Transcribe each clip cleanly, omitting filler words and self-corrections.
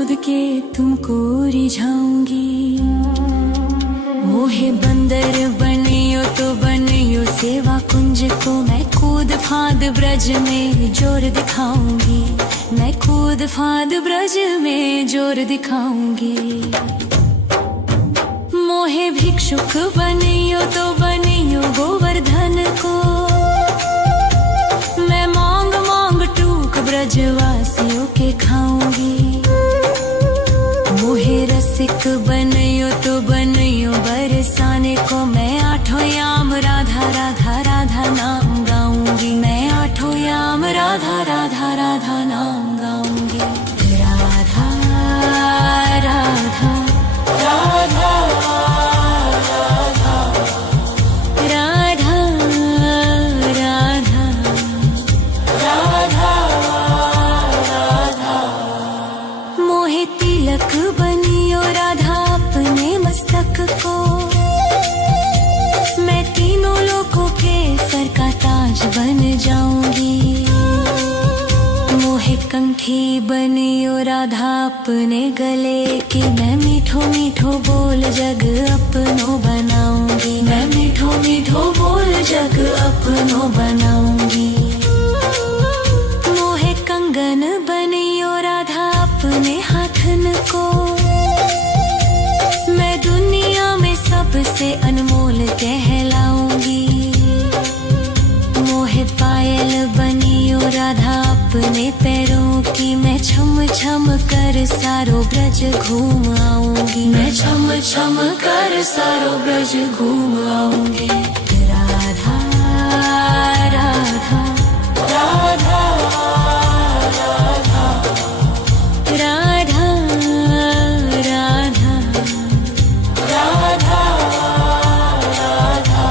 कूद के तुमको रिझाऊंगी। मोहे बंदर बनियो तो बनियो सेवा कुंज को, मैं कूद फांद ब्रज में जोर दिखाऊंगी। मैं कूद फांद ब्रज में जोर दिखाऊंगी। मोहे भिक्षुक बनियो तो बनियो गोवर्धन को, मैं मांग मांग टूक ब्रजवासियों के खाऊंगी। मोहे रसिक बनियो तो बनियो बरसाने को, मैं आठों याम राधा राधा राधा नाम गाऊंगी। मैं आठों याम राधा राधा राधा नाम गाऊंगी। राधा राधा राधा तिलक बनियो राधा अपने मस्तक को, मैं तीनों लोगों के सर का ताज बन जाऊंगी। मोहे कंठी बनियो राधा अपने गले की, मैं मीठो मीठो बोल जग अपनो बनाऊंगी। मैं मीठो मीठो बोल जग अपनो बनाऊंगी। मोहे कंगन बनियो राधा अपने हाथन को, मैं दुनिया में सबसे अनमोल कहलाऊंगी। मोहे पायल बनियो राधा अपने पैरों की, मैं छम छम कर सारो ब्रज घूम आऊंगी। मैं छम छम कर सारो ब्रज घूम आऊंगी। राधा राधा राधा राधा राधा राधा राधा।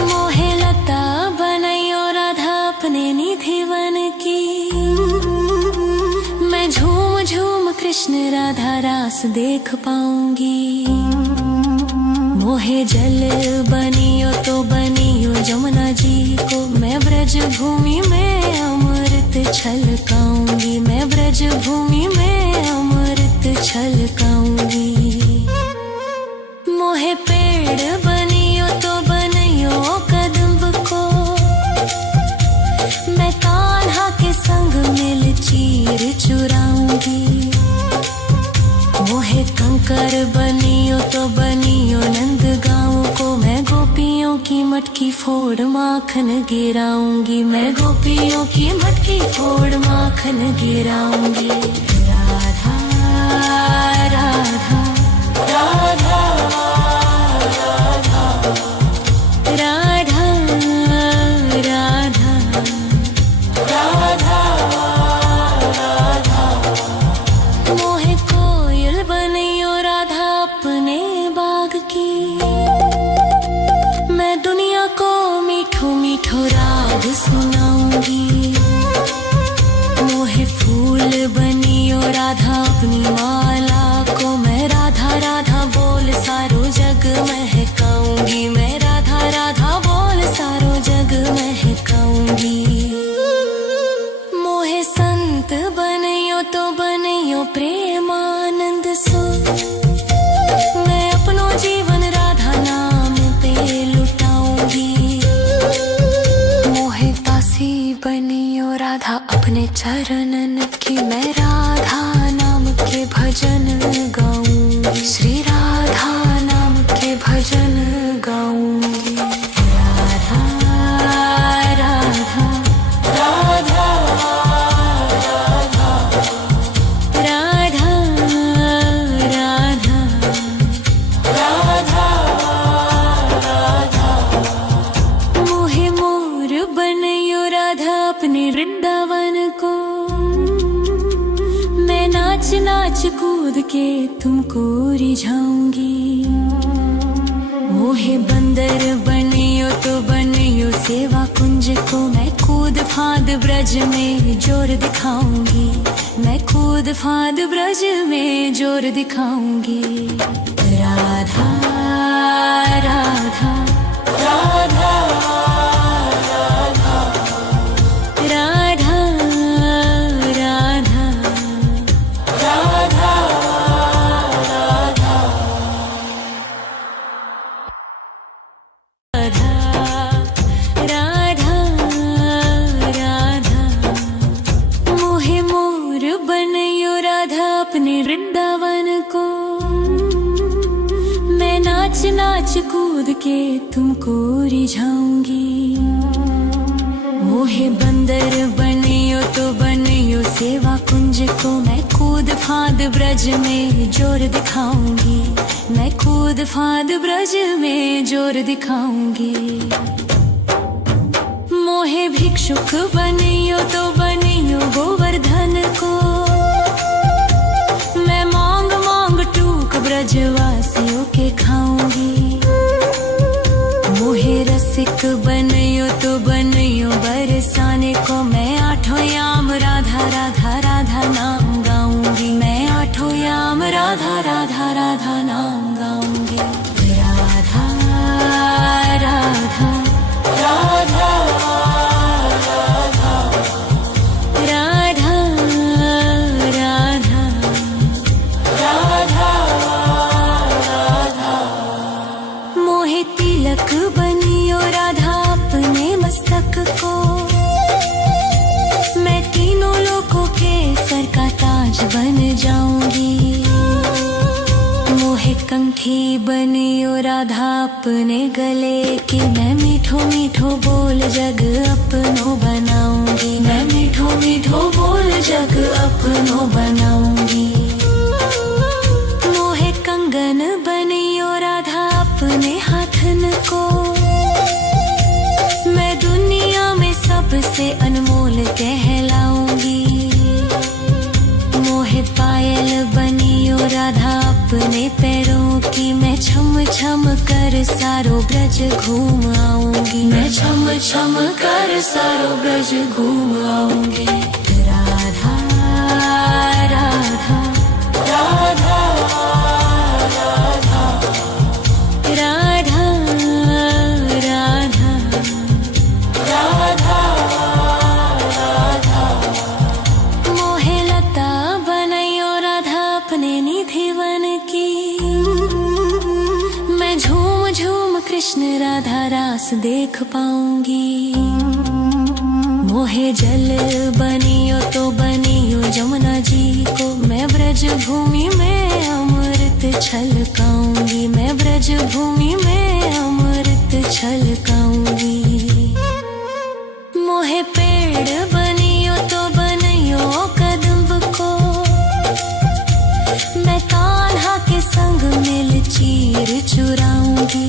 मोहे लता बनैयो राधा अपने निधि वन की, मैं झूम झूम कृष्ण राधा रास देख पाऊंगी। मोहे जल बनियो तो बनियो जमुना जी को, मैं ब्रज भूमि में अमृत छलकाऊंगी। मैं ब्रज भूमि में अमृत छलकाऊंगी। मोहे पेड़ बनियो तो बनियो कदम्ब को, मैं कान्हा के संग मिल चीर चुराऊंगी। मोहे कंकर बनियो तो बनियो नंद गाँव को, मैं गोपियों की मटकी फोड़ माखन गिराऊंगी। मैं गोपियों की मटकी फोड़ माखन गिराऊंगी। राधा राधा राधा राधा राधा राधा राधा राधा। मोहे कोयल बनियो राधा अपने बाग की, मैं दुनिया को मीठो मीठो राग सुनाऊंगी। मोहे फूल बनियो राधा अपनी माला को, मैं राधा राधा बोल सारो जग महकाऊंगी। मैं राधा राधा बोल सारो जग महकाऊंगी। मोहे संत बनियो तो बनियो प्रेमानंद सो, मैं अपनो जीवन राधा नाम पे लुटाऊंगी। मोहे दासी बनियो राधा अपने चरणन की, मैं राधा नाम के भजन गाऊंगी। श्री राधा नाम के भजन गाऊंगी। राधा राधा राधा राधा राधा राधा राधा राधा। मोहे मोर बनियो राधा अपने वृंदावन को, मैं नाच नाच कूद के तुमको रिझाऊंगी। मोहे बंदर बनियो तो बनियो सेवा कुंज को, मैं कूद फांद ब्रज में जोर दिखाऊंगी। मैं कूद फांद ब्रज में जोर दिखाऊंगी। राधा राधा राधा राधा राधा राधा राधा। अपने वृंदावन को। मैं नाच नाच कूद के तुमको रिझाऊंगी। मोहे बंदर बनियो तो बनियो सेवा कुंज को। मैं कूद फांद ब्रज में जोर दिखाऊंगी। मैं कूद फांद ब्रज में जोर दिखाऊंगी। मोहे भिक्षुक बनियो तो बनियो गोवर्धन को। मैं मांग मांग टूक ब्रजवासियों के खाऊंगी। मोहे रसिक बनियो तो बनियो बरसाने को। मैं आठों याम राधा राधा राधा नाम गाऊंगी। मैं आठों याम राधा राधा राधा नाम गाऊंगी। राधा राधा राधा तिलक बनियो राधा अपने मस्तक को। मैं तीनों लोगों के सर का ताज बन जाऊंगी। मोहे कंठी बनियो राधा अपने गले की। मैं मीठो मीठो बोल जग अपनो बनाऊंगी। मैं मीठो मीठो बोल जग अपनो बनाऊंगी। मोहे कंगन बनियो राधा अपने हाथन को। मैं दुनिया में सबसे अनमोल कहलाऊंगी। मोहे पायल बनियो राधा अपने पैरों की। मैं छम छम कर सारो ब्रज घूम आऊंगी। मैं छम छम कर सारो ब्रज घूम आऊंगी। राधा राधा राधा राधा राधा राधा राधा राधा। मोहे लता बनैयो राधा अपने निधिवन की। मैं झूम झूम कृष्ण राधा रास देख पाऊंगी। मोहे जल बनियो तो बनियो जमुना जी को। मैं ब्रज भूमि में अमृत छलकाऊंगी। मैं ब्रज भूमि में अमृत छलकाऊंगी। मोहे पेड़ बनियो तो बनियो कदम्ब को। मैं कान्हा के संग मिल चीर चुराऊंगी।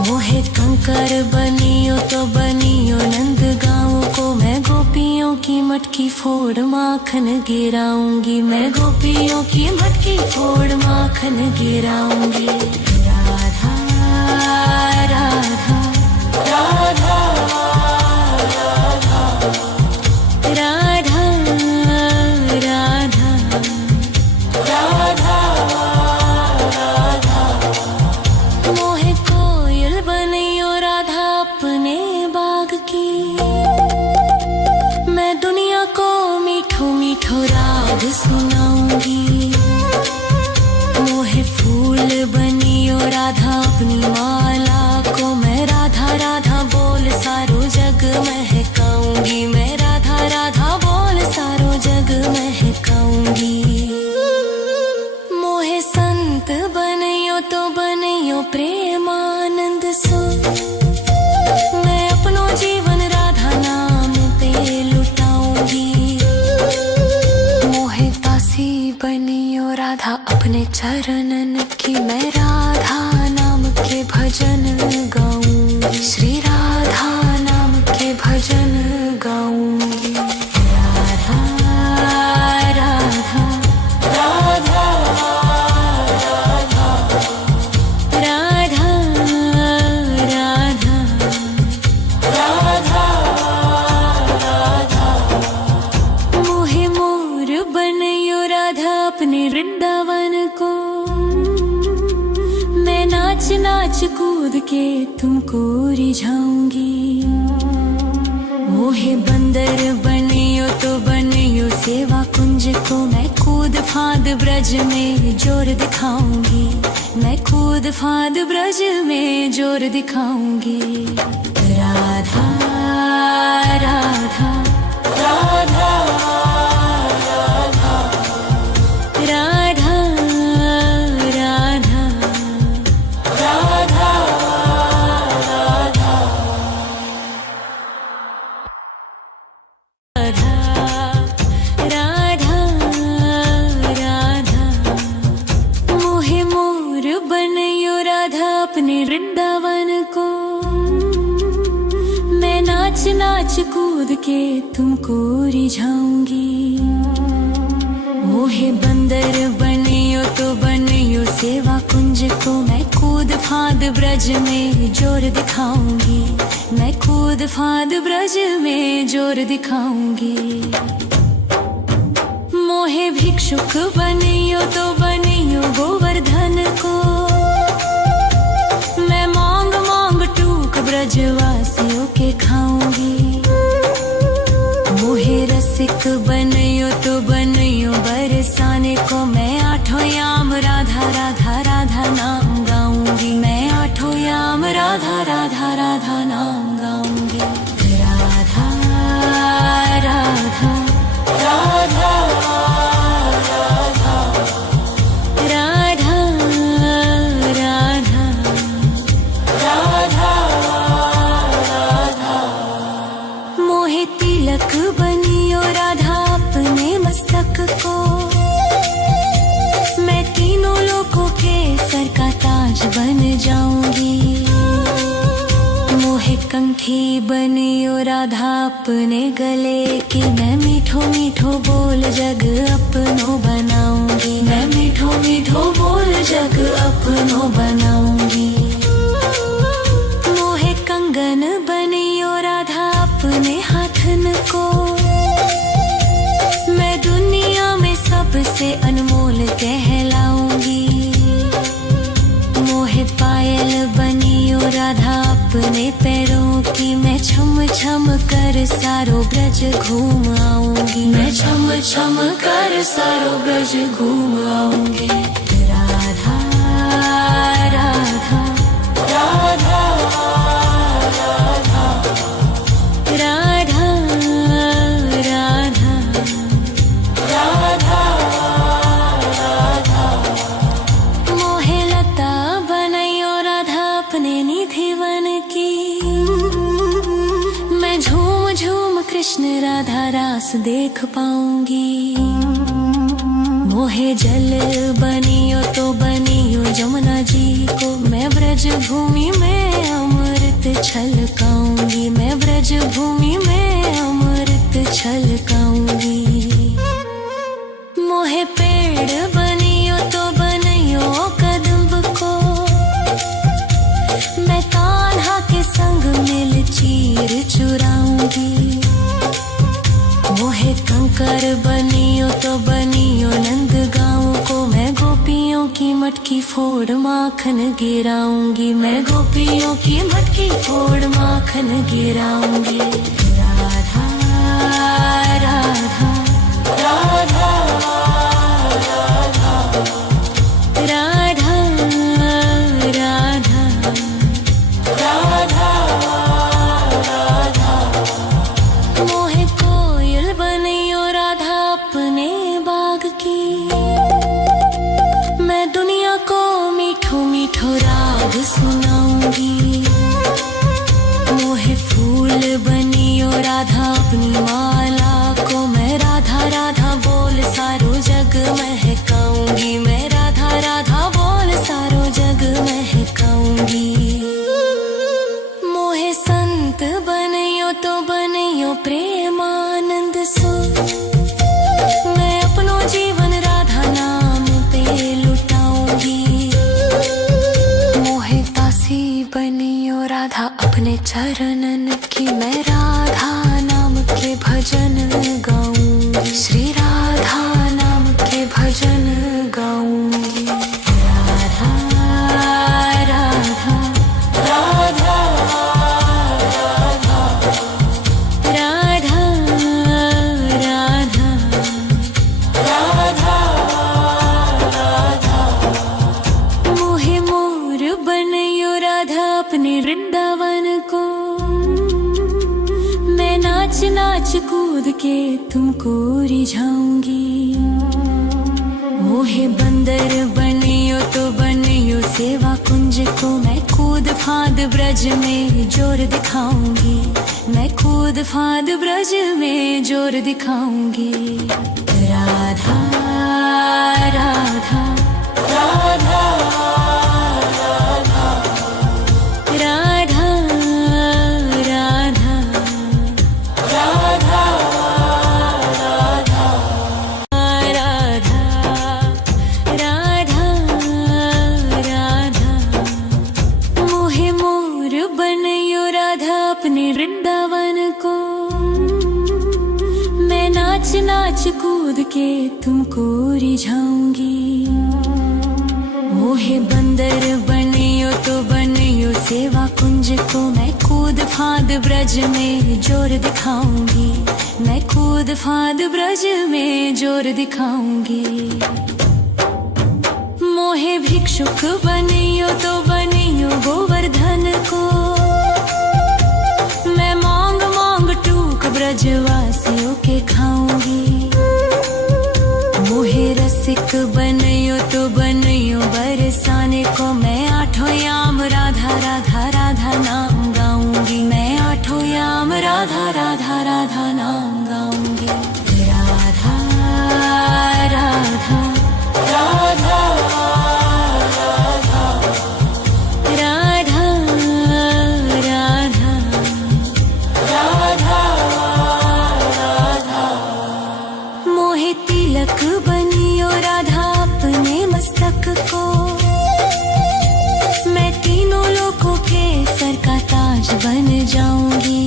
मोहे कंकर बनियो तो बनियो नंद गाँव को। मैं गोपियों की मटकी फोड़ माखन गिराऊंगी। मैं गोपियों की मटकी फोड़ माखन गिराऊंगी। राधा राधा राधा राधा राधा राधा राधा राधा। मोहे कोयल बनियो राधा अपने बाग की। मैं दुनिया को मीठो मीठो राग सुनाऊंगी। मोहे फूल बनियो राधा अपनी माला को। मैं राधा राधा बोल सारो जग महकाऊंगी। मैं राधा राधा बोल सारो जग महकाऊंगी। मोहे संत बनियो तो बनियो प्रेमानंद सो। मैं अपनो जीवन राधा नाम पे लुटाऊंगी। मोहे दासी बनियो राधा अपने चरणन की। मैं राधा नाम के भजन गाऊंगी। श्री राधा नाम के भजन गाऊंगी। राधा राधा राधा राधा राधा राधा राधा। मोहे मोर बनियो राधा अपने वृंदावन को। मैं नाच नाच कूद के तुमको रिझाऊंगी। मोहे बंदर बनियो तो बनियो सेवा कुंज को। मैं कूद फांद ब्रज में जोर दिखाऊंगी। मैं कूद फांद ब्रज में जोर दिखाऊंगी। राधा राधा राधा राधा कूद के तुमको रिझाऊंगी। मोहे बंदर बनियो तो बनियो सेवा कुंज को मैं कूद फांद ब्रज में जोर दिखाऊंगी। मैं कूद फांद ब्रज में जोर दिखाऊंगी। मोहे भिक्षुक बनियो तो बनियो गोवर्धन को मैं मांग मांग टूक ब्रजवासियों के खाऊंगी। मोहे रसिक बनियो तो बनियो बरसाने को मैं आठों याम राधा राधा राधा नाम गाऊंगी। मैं आठों याम राधा राधा राधा नाम गाऊंगी। राधा राधा राधा तिलक बनियो राधा अपने मस्तक को मैं तीनों लोगों के सर का ताज बन जाऊंगी। मोहे कंठी बनियो राधा अपने गले की मैं मीठो मीठो बोल जग अपनो बनाऊंगी। मैं मीठो मीठो बोल जग अपनो बनाऊंगी। मोहे कंगन बनियो राधा अपने हाथन को मैं दुनिया में सबसे अनमोल कहलाऊंगी। मोहे पायल बनियो राधा अपने पैरों की मैं छम छम कर सारो ब्रज घूम आऊंगी। मैं छम छम कर सारो ब्रज घूम आऊंगी। राधा राधा राधा राधा राधा राधा राधा मोहे लता बनैयो राधा अपने निधि वन की मैं झूम झूम कृष्ण राधा रास देख पाऊंगी। मोहे जल बनियो तो बनियो जमुना जी को मैं ब्रज भूमि में अमृत छलकाऊंगी। मैं ब्रज भूमि में अमृत छलकाऊंगी। मोहे पेड़ बनियो तो बनियो कदम्ब को मैं कान्हा के संग मिल चीर चुराऊंगी। मोहे कंकर बनियो तो बनियो नंद गाँव को मैं गोपियों की मटकी फोड़ माखन गिराऊंगी। मैं गोपियों की मटकी फोड़ माखन गिराऊंगी। राधा राधा राधा राधा राधा राधा राधा मोहे कोयल बनियो राधा अपने बाग की मैं दुनिया को मीठो मीठो राग सुनाऊंगी। मोहे फूल बनियो राधा अपनी माला को मैं राधा राधा बोल सारो जग महकाऊंगी। मैं राधा राधा बोल सारो जग महकाऊंगी। मोहे संत बनियो तो बनियो प्रेमानंद सो मैं अपनो जीवन राधा नाम पे लुटाऊंगी। मोहे दासी बनियो राधा अपने चरणन की मैं राधा नाम के भजन गाऊंगी। श्री राधा नाम के भजन गाऊंगी। राधा राधा राधा राधा राधा राधा राधा मोहे मोर बनियो राधा अपने वृंदावन को मैं नाच नाच कूद के तुमको रिझाऊंगी। मोहे बंदर बनियो तो बनियो सेवा कुंज को मैं कूद फांद ब्रज में जोर दिखाऊंगी। मैं कूद फांद ब्रज में जोर दिखाऊंगी। राधा राधा राधा राधा राधा तुमको रिझाऊंगी। मोहे बंदर बनियो तो बनियो सेवा कुंज को, मैं कूद फांद ब्रज में जोर दिखाऊंगी। मैं कूद फांद ब्रज में जोर दिखाऊंगी। मोहे भिक्षुक बनियो तो बनियो गोवर्धन को, मैं मांग मांग टूक ब्रजवासियों के खाऊंगी। मोहे रसिक बनियो तो बनियो बरसाने को, मैं आठों याम राधा राधा राधा नाम गाऊंगी। मैं आठों याम राधा राधा राधा नाम गाऊंगी। राधा राधा राधा तिलक बनियो राधा अपने मस्तक को, मैं तीनों लोगों के सर का ताज बन जाऊंगी।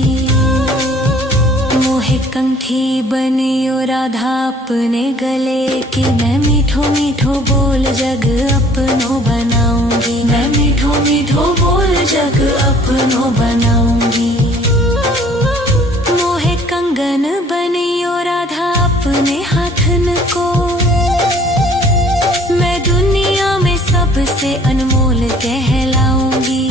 मोहे कंठी बनियो राधा अपने गले की, मैं मीठो मीठो बोल जग अपनो बनाऊंगी। मैं मीठो मीठो बोल जग अपनो बनाऊंगी। मोहे कंगन बनियो राधा अपने हाथन को, मैं दुनिया में सबसे अनमोल कहलाऊंगी।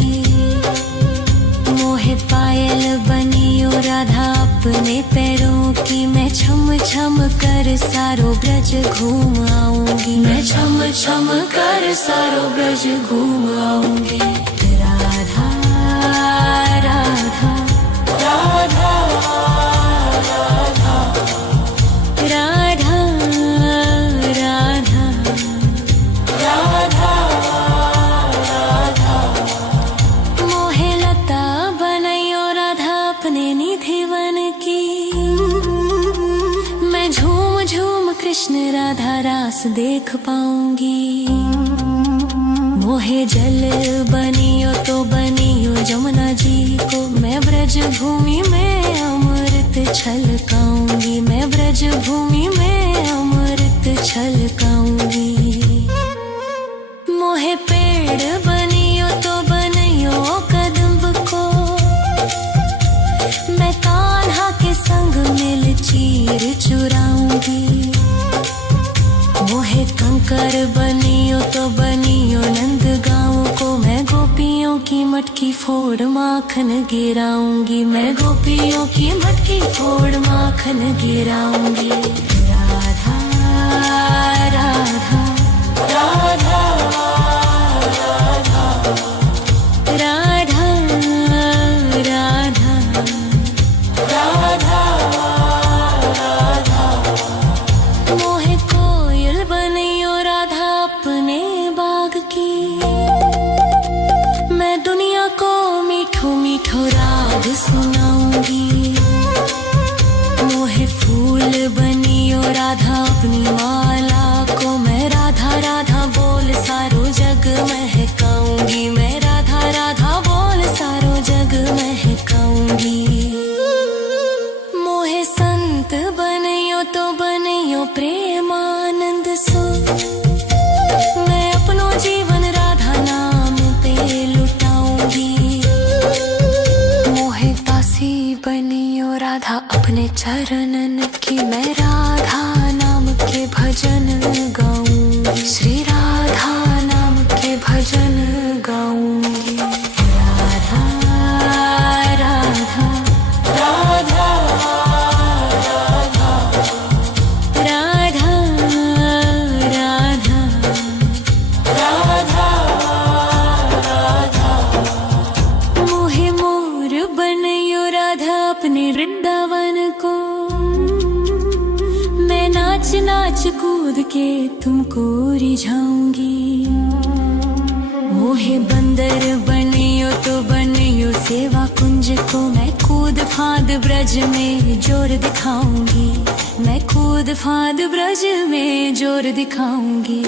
मोहे पायल बनियो राधा अपने पैरों की, मैं छम छम कर सारो ब्रज घूम आऊंगी। मैं छम छम कर सारो ब्रज घूम आऊंगी। राधा राधा राधा राधा राधा राधा राधा। मोहे लता बनैयो राधा अपने निधिवन की, मैं झूम झूम कृष्ण राधा रास देख पाऊंगी। मोहे जल बनियो तो बनियो जमुना जी को, मैं ब्रज भूमि में अमृत छलकाऊंगी। मैं ब्रज भूमि में अमृत छलकाऊंगी। मोहे पेड़ बनियो तो बनियो कदम्ब को, मैं कान्हा के संग मिल चीर चुराऊंगी। मोहे कंकर बनियो तो बनियो नंद गाँव को, मैं गोपियों की मटकी फोड़ माखन गिराऊंगी। मैं गोपियों की मटकी फोड़ माखन गिराऊंगी। राधा राधा राधा राधा राधा राधा राधा राधा। मोहे कोयल बनियो राधा अपने बाग की, मैं दुनिया को मीठो मीठो राग सुनाऊंगी। मोहे फूल बनियो राधा अपनी माला को, मैं राधा राधा बोल सारो जग महकाऊंगी। मैं राधा राधा बोल सारो जग महकाऊंगी। मोहे संत बनियो तो बनियो प्रेमानंद सो, मैं अपनो जीवन राधा नाम पे लुटाऊंगी। मोहे दासी बनियो राधा अपने चरणन की, मैं राधा नाम के भजन गाऊंगी। श्री राधा नाम के भजन गाऊंगी। राधा राधा राधा राधा राधा राधा राधा। मोहे मोर बनियो राधा अपने वृंदावन को, मैं नाच नाच कूद के तुमको रिझाऊंगी। मोहे बंदर बनियो तो बनियो सेवा कुंज को, मैं कूद फांद ब्रज में जोर दिखाऊंगी। मैं कूद फांद ब्रज में जोर दिखाऊंगी।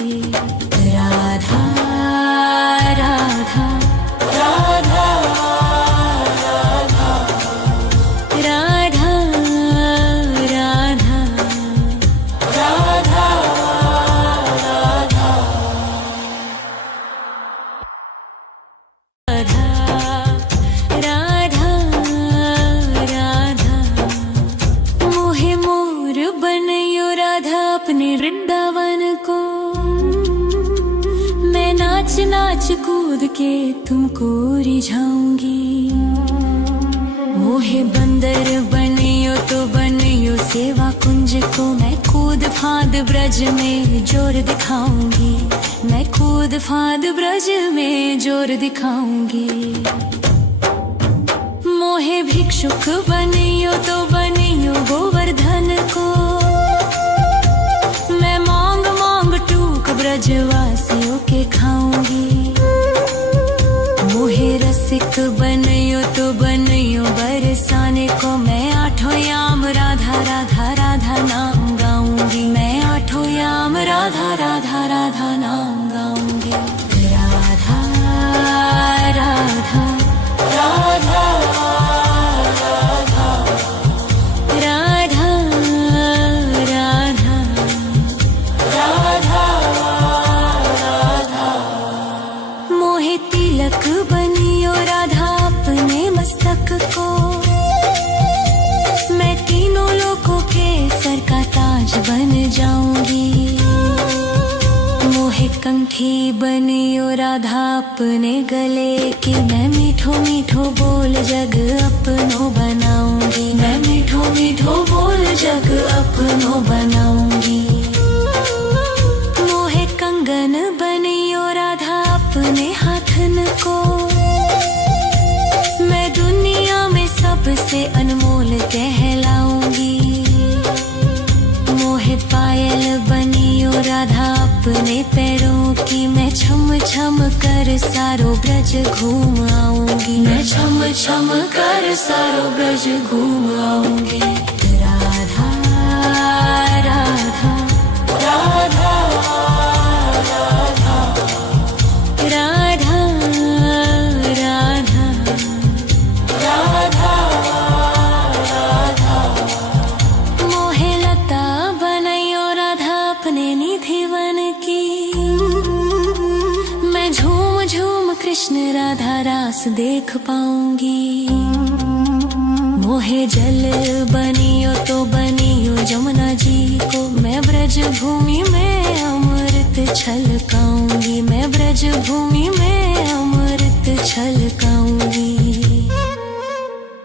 राधा राधा राधा राधा राधा राधा राधा। को। मैं नाच नाच कूद के तुमको रिझाऊंगी। मोहे बंदर बनियो तो बनियो सेवा कुंज को। मैं कूद फांद ब्रज में जोर दिखाऊंगी। मैं कूद फांद ब्रज में जोर दिखाऊंगी। मोहे भिक्षुक बनियो तो बनियो गोवर्धन को। मैं मांग मांग टूक ब्रजवासियों के खाऊंगी। मोहे रसिक बनियो तो बनियो बरसाने को। मैं आठों याम राधा राधा राधा नाम गाऊंगी। मैं आठों याम राधा राधा राधा नाम गाऊंगी। राधा राधा राधा राधा राधा राधा राधा। मोहे तिलक बनियो राधा अपने मस्तक को। मैं तीनों लोगों के सर का ताज बन जाऊंगी। मोहे कंठी बनियो राधा अपने गले की। मैं मीठो मीठो बोल जग अपनो बनाऊंगी। मैं मीठो मीठो बोल जग अपनो बनाऊंगी। मोहे कंगन बनियो राधा अपने हाथन को। मैं दुनिया में सबसे अनमोल कहलाऊंगी। मोहे पायल बनियो राधा अपने पैरों की। मैं छम छम कर सारो ब्रज घूम आऊंगी। मैं छम छम कर सारो ब्रज घूम आऊंगी। राधा राधा राधा राधा राधा राधा राधा राधा। मोहे लता बनैयो राधा अपने निधि वन की। मैं झूम झूम कृष्ण राधा रास देख पाऊंगी। मोहे जल बनियो तो बनियो जमुना जी को। मैं ब्रज भूमि में अमृत छलकाऊंगी। मैं ब्रज भूमि में अमृत छलकाऊंगी।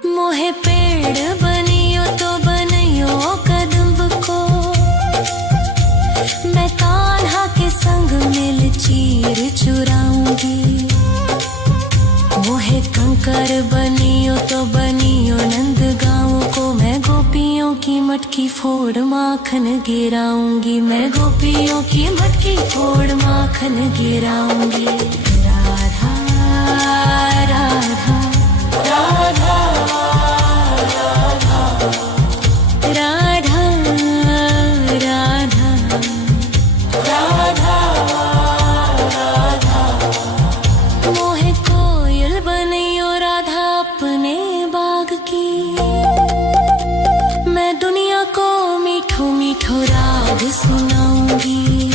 मोहे पेड़ बनियो तो बनियो कदम्ब को। मैं कान्हा के संग मिल चीर चुराऊंगी। मोहे कंकर बनियो तो बनियो नंद गाँव को। मैं गोपियों की मटकी फोड़ माखन गिराऊंगी। मैं गोपियों की मटकी फोड़ माखन गिराऊंगी। राधा राधा राधा राधा राधा राधा राधा राधा। मोहे कोयल बनियो राधा अपने बाग की। मैं दुनिया को मीठो मीठो राग सुनाऊंगी।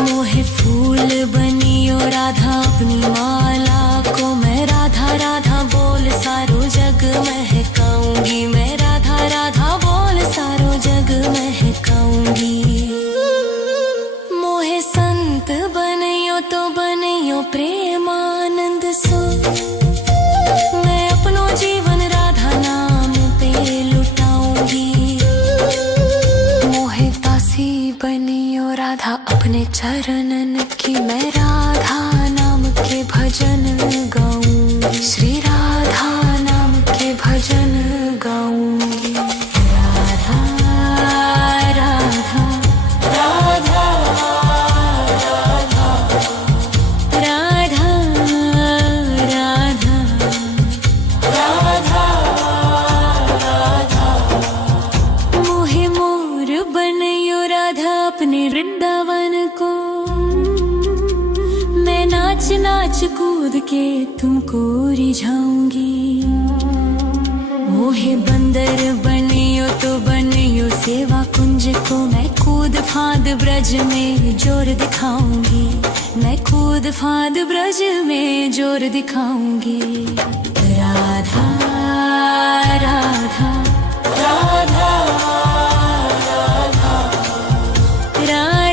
मोहे फूल बनियो राधा अपनी माला को। मैं राधा राधा बोल सारो जग महकाऊंगी। मैं राधा राधा बोल सारो जग महकाऊंगी। मोहे संत बनियो तो बनियो प्रेमानंद सो। मैं अपनो जीवन राधा नाम पे लुटाऊंगी। मोहे दासी बनियो राधा अपने चरणन की। मैं राधा नाम के भजन गाऊंगी। श्री राधा नाम के भजन गाऊंगी। राधा राधा राधा राधा राधा राधा राधा राधा। मोहे मोर बनियो राधा अपने वृंदावन को। मैं नाच नाच कूद के तुमको रिझाऊंगी। मोहे बंदर बनियो तो बनियो सेवा कुंज को। मैं कूद फांद ब्रज में जोर दिखाऊंगी। मैं कूद फांद ब्रज में जोर दिखाऊंगी। राधा राधा राधा राधा राधा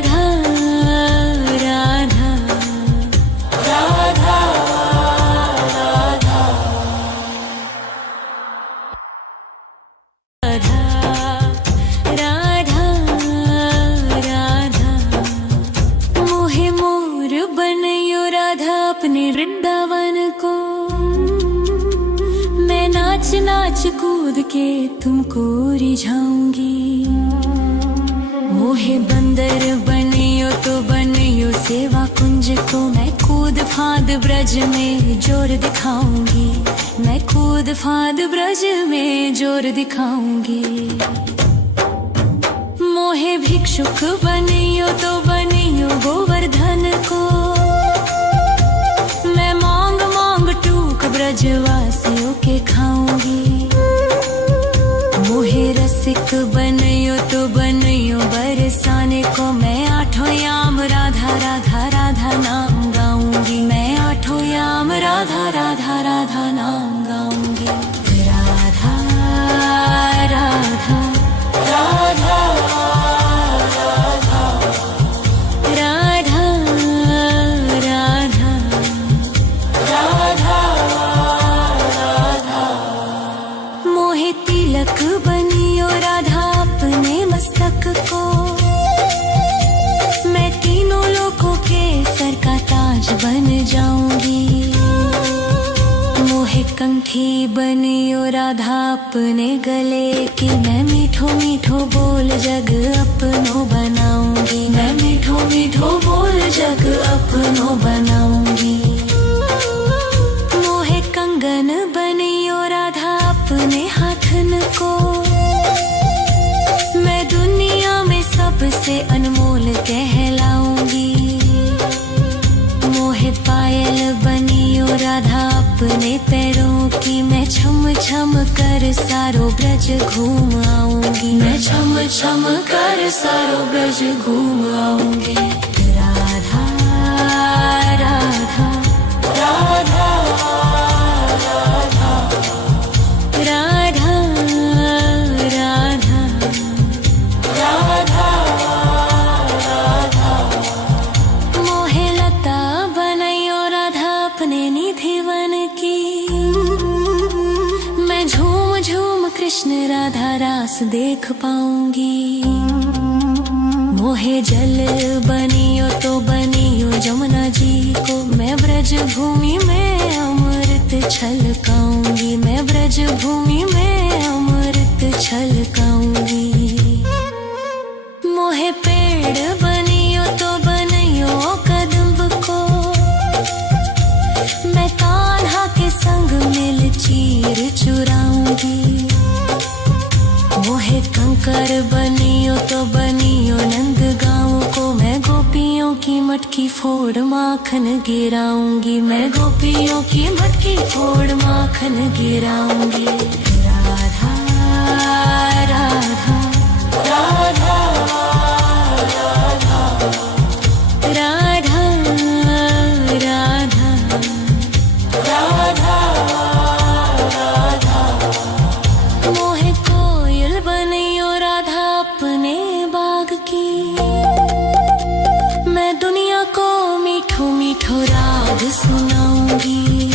कूद के तुमको रिझाऊंगी। मोहे बंदर बनियो तो बनियो सेवा कुंज को, मैं कूद फांद ब्रज में जोर दिखाऊंगी। मैं कूद फांद ब्रज में जोर दिखाऊंगी। मोहे भिक्षुक बनियो तो बनियो गोवर्धन को, मैं मांग मांग टूक ब्रजवासियों के खाऊंगी। मोहे रसिक बनियो तो बनियो बरसाने को, मैं आठों याम राधा राधा राधा नाम गाऊंगी। मैं आठों याम राधा राधा राधा नाम गाऊंगी। राधा राधा राधा तिलक बनियो राधा अपने मस्तक को, मैं तीनों लोगों के सर का ताज बन जाऊंगी। मोहे कंठी बनियो राधा अपने गले की, मैं मीठो मीठो बोल जग अपनो बनाऊंगी। मैं मीठो मीठो बोल जग अपनो बनाऊंगी। मोहे कंगन बनियो राधा अपने हाथन को, मैं दुनिया में सबसे अनमोल कहलाऊंगी। मोहे पायल बनियो राधा अपने पैरों की, मैं छम छम कर सारो ब्रज घूम आऊंगी। मैं छम छम कर सारो ब्रज घूम आऊंगी। राधा राधा राधा राधा राधा राधा राधा। मोहे लता बनैयो राधा अपने निधिवन की, मैं झूम झूम कृष्ण राधा रास देख पाऊंगी। मोहे जल बनियो तो बनियो जमुना जी को, मैं ब्रज भूमि में अमृत छलकाऊंगी। मैं ब्रज भूमि में अमृत छलकाऊंगी। मोहे पेड़ बनियो तो बनियो कदम्ब को, मैं कान्हा के संग मिल चीर चुराऊंगी। मोहे कंकर बनियो तो बनियो नंद गाँव को, मैं गोपियों की मटकी फोड़ माखन गिराऊंगी। मैं गोपियों की मटकी फोड़ माखन गिराऊंगी। राधा राधा राधा राधा राधा राधा राधा राधा। मोहे कोयल बनियो राधा अपने बाग की, मैं दुनिया को मीठो मीठो राग सुनाऊंगी।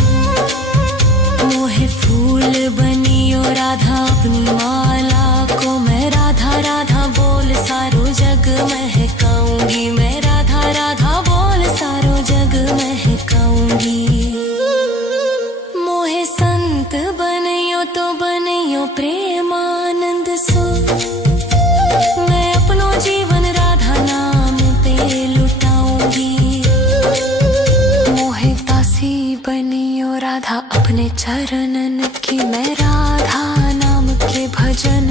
मोहे फूल बनियो राधा अपनी माला को, मैं राधा राधा बोल सारो जग महकाऊंगी। मैं राधा राधा बोल सारो जग महकाऊंगी। मोहे संत बनियो तो बनियो प्रेमानंद सो, मैं अपनो जीवन राधा नाम पे लुटाऊंगी। मोहे दासी बनियो राधा अपने चरणन की, मैं राधा नाम के भजन